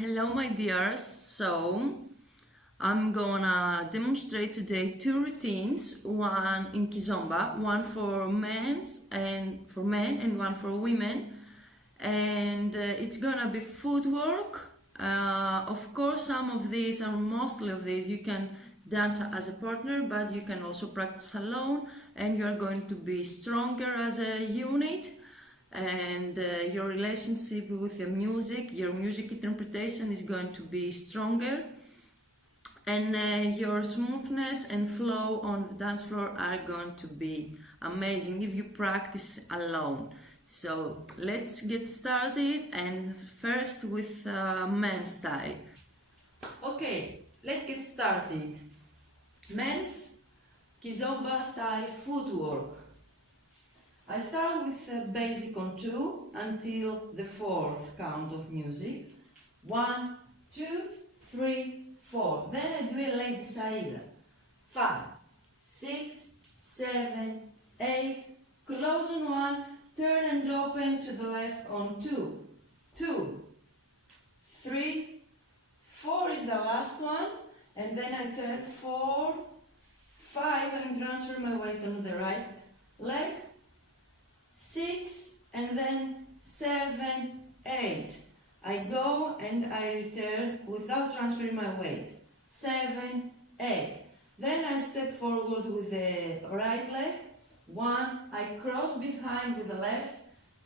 Hello my dears, so I'm gonna demonstrate today two routines, one in Kizomba, one for men and one for women, and it's gonna be footwork. Of course, some of these or mostly of these you can dance as a partner, but you can also practice alone, and you are going to be stronger as a unit, and your relationship with the music, your music interpretation is going to be stronger, and your smoothness and flow on the dance floor are going to be amazing if you practice alone. So let's get started, and first with men's style. Okay, let's get started. Men's Kizomba style footwork. I start with a basic on 2 until the 4th count of music. 1, 2, 3, 4. Then I do a lady side. 5, 6, 7, 8. Close on 1. Turn and open to the left on 2. 2, 3, 4 is the last one. And then I turn 4, 5 and transfer my weight on the right leg. 6 and then 7, 8. I go and I return without transferring my weight. 7, 8. Then I step forward with the right leg. 1, I cross behind with the left.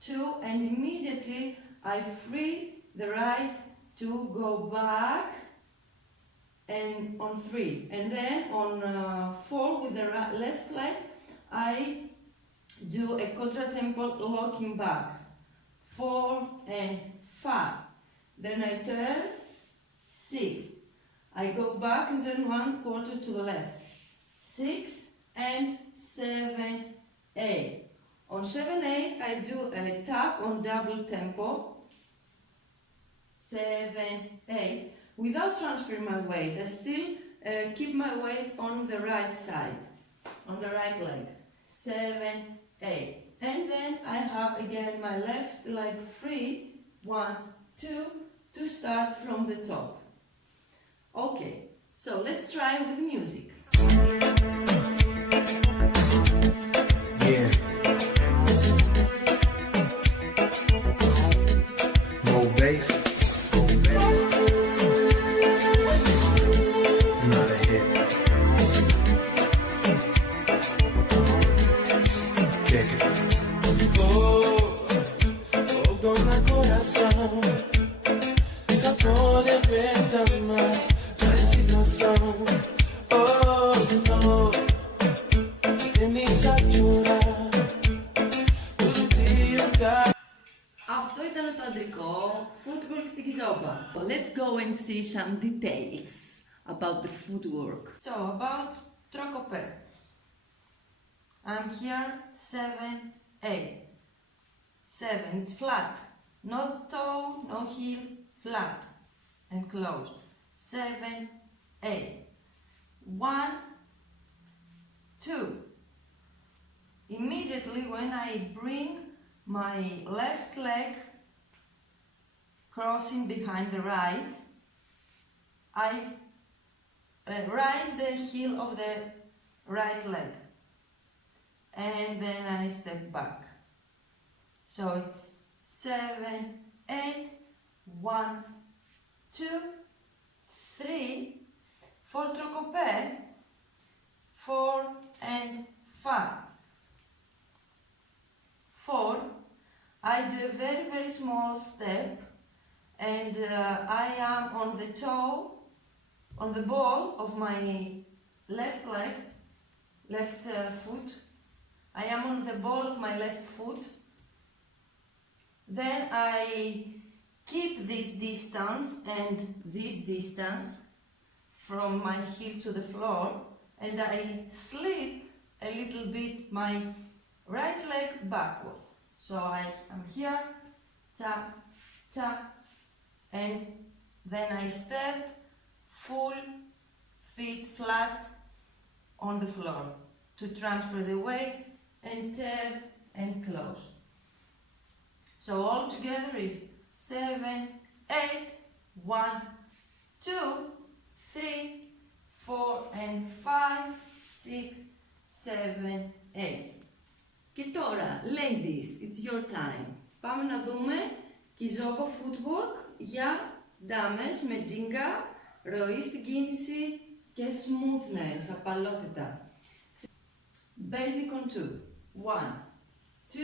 2, and immediately I free the right to go back and on 3. And then on 4 with the left leg, I do a contratempo locking back. 4 and 5. Then I turn 6. I go back and turn 1/4 to the left. 6 and 7, 8. On 7, 8 I do a tap on double tempo. 7, 8. Without transferring my weight, I still keep my weight on the right side, on the right leg. 7, 8. And then I have again my left leg free. 1, 2 to start from the top. Okay, so let's try with music. Yeah. No bass. Not a hit. Check it. Dona coração, já pode aguentar mais a situação. Oh no, tem me capturar. Todo dia tá. Αυτό ήταν το αντρικό footwork στην Kizomba. Let's go and see some details about the footwork. So about trocopé. I'm here 7, 8. 7, it's flat. No toe, no heel, flat and close. 7, 8. 1, 2. Immediately when I bring my left leg crossing behind the right, I raise the heel of the right leg and then I step back. So it's 7, 8, 1, 2, 3, for trocopé, 4 and 5. 4, I do a very, very small step, and I am on the toe, on the ball of my left leg, left foot. I am on the ball of my left foot. Then I keep this distance and this distance from my heel to the floor, and I slip a little bit my right leg backward. So I am here, tap, tap, and then I step full feet flat on the floor to transfer the weight and turn and close. So all together is 7, 8, 1, 2, 3, 4 and 5, 6, 7, 8. Και τώρα, ladies, it's your time. Πάμε να δούμε Kizomba Footwork για ντάμες με τζίγκα, ροή στην κίνηση και smoothness, απαλότητα. Basic on 2. 1, 2,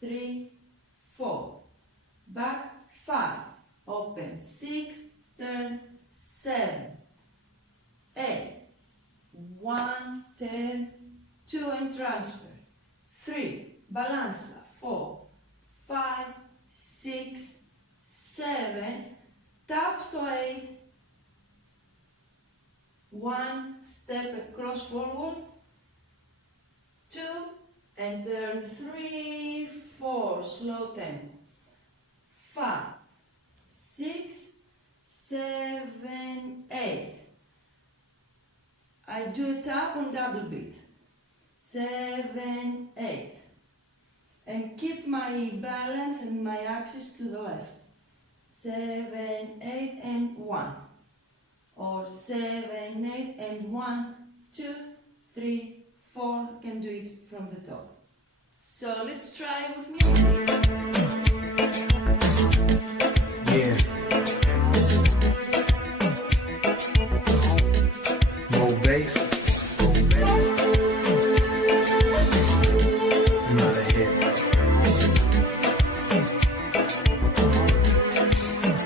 3, 4. Back 5. Open 6. Turn 7. 8. 1, 10, 2 and transfer. 3. Balanza. 4, 5, 6, 7. Taps to 8. 1 step across forward. 2 and turn 3, 4, slow tempo. 5, 6, 7, 8. I do a tap on double beat. 7, 8. And keep my balance and my axis to the left. 7, 8 and 1. Or 7, 8 and 1, 2, 3, 4. Can do it from the top. So let's try with music. Yeah. More bass. Not a hit.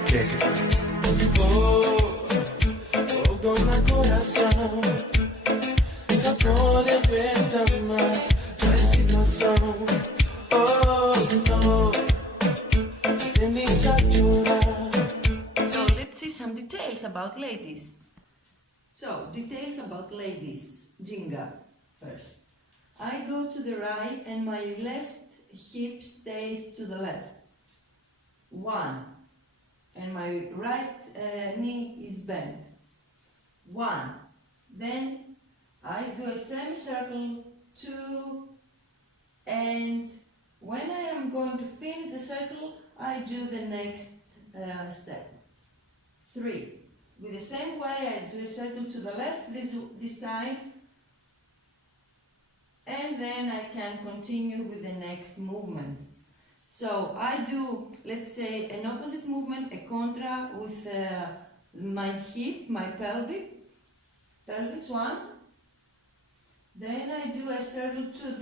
Kick it. Dona coração, pra poder aguentar mais a situação. Oh no, tem que chorar. So let's see some details about ladies. So, details about ladies. Jinga first. I go to the right and my left hip stays to the left. 1. And my right knee is bent. 1. Then I do a semicircle, 2, and when I am going to finish the circle, I do the next step. 3. With the same way, I do a circle to the left this side, and then I can continue with the next movement. So I do, let's say, an opposite movement, a contra with my hip, my pelvis 1. Then I do a circle to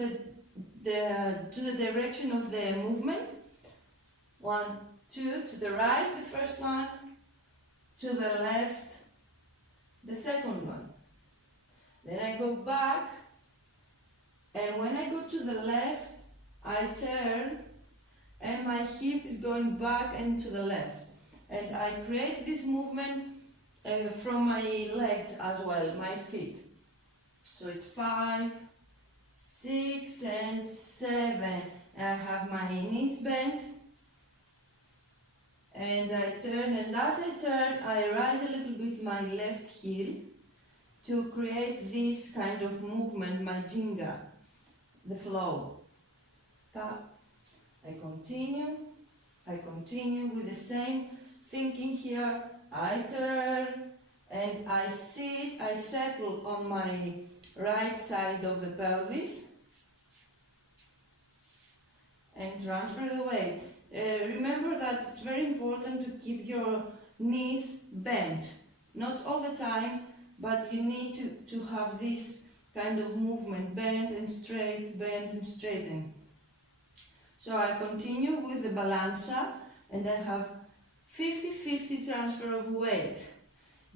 the direction of the movement. 1, 2, to the right, the first one, to the left, the second one. Then I go back, and when I go to the left, I turn, and my hip is going back and to the left. And I create this movement from my legs as well, my feet. So it's 5, 6, and 7. And I have my knees bent. And I turn, and as I turn, I rise a little bit my left heel to create this kind of movement, my jinga, the flow. Tap. I continue with the same thinking here. I turn, and I sit, I settle on my right side of the pelvis and transfer the weight. Remember that it's very important to keep your knees bent. Not all the time, but you need to have this kind of movement, bend and straighten. So I continue with the balanza, and I have 50-50 transfer of weight.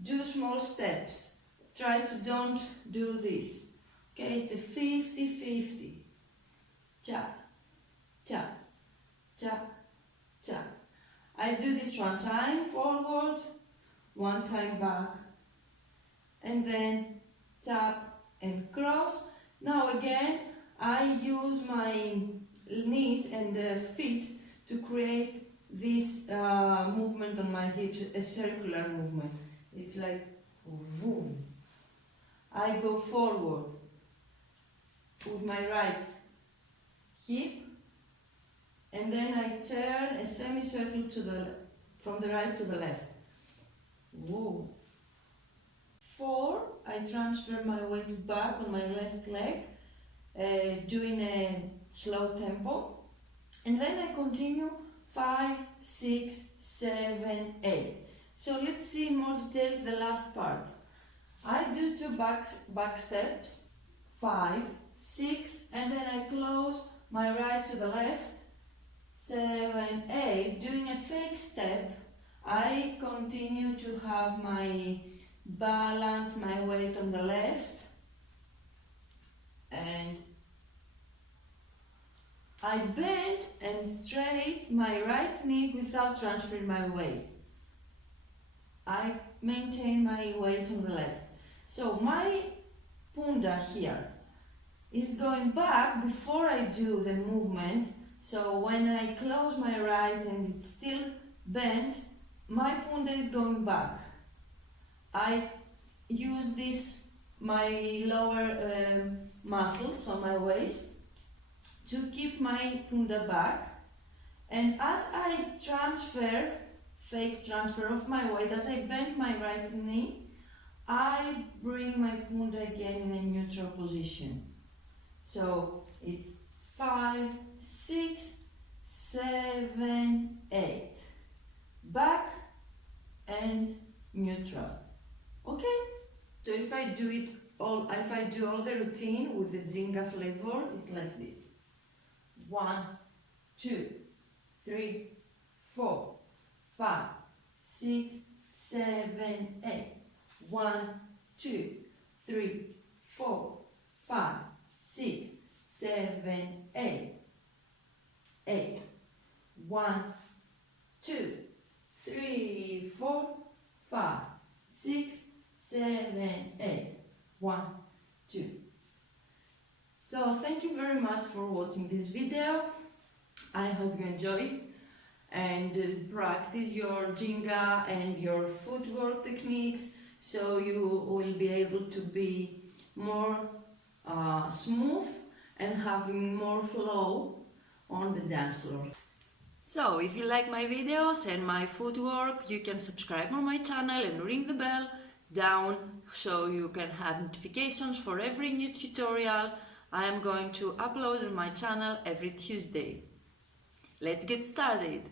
Do small steps. Try to don't do this. Okay, it's a 50-50. Cha, cha, cha, cha. I do this one time forward, one time back, and then tap and cross. Now again, I use my knees and feet to create this movement on my hips, a circular movement. It's like boom. I go forward with my right hip, and then I turn a semicircle from the right to the left. Whoa. 4, I transfer my weight back on my left leg, doing a slow tempo. And then I continue 5, 6, 7, 8. So let's see in more details the last part. I do 2 back steps, 5, 6, and then I close my right to the left, 7, 8, doing a fake step. I continue to have my balance, my weight on the left, and I bend and straight my right knee without transferring my weight. I maintain my weight on the left. So my punta here is going back before I do the movement. So when I close my right and it's still bent, my punta is going back. I use this, my lower muscles on my waist, to keep my punta back, and as I transfer, fake transfer of my weight, as I bend my right knee, I bring my punta again in a neutral position. So it's 5, 6, 7, 8. Back and neutral. Okay? So if I do all the routine with the Ginga flavor, it's like this. 1, 2, 3, 4, 5, 6, 7, 8. 1, 2, 3, 4, 5, 6, 7, 8. 8. 1, 2, 3, 4, 5, 6, 7, 8. 1, 2. So thank you very much for watching this video. I hope you enjoy it and practice your Ginga and your footwork techniques, so you will be able to be more smooth and having more flow on the dance floor. So if you like my videos and my footwork, you can subscribe on my channel and ring the bell down so you can have notifications for every new tutorial I am going to upload on my channel every Tuesday. Let's get started!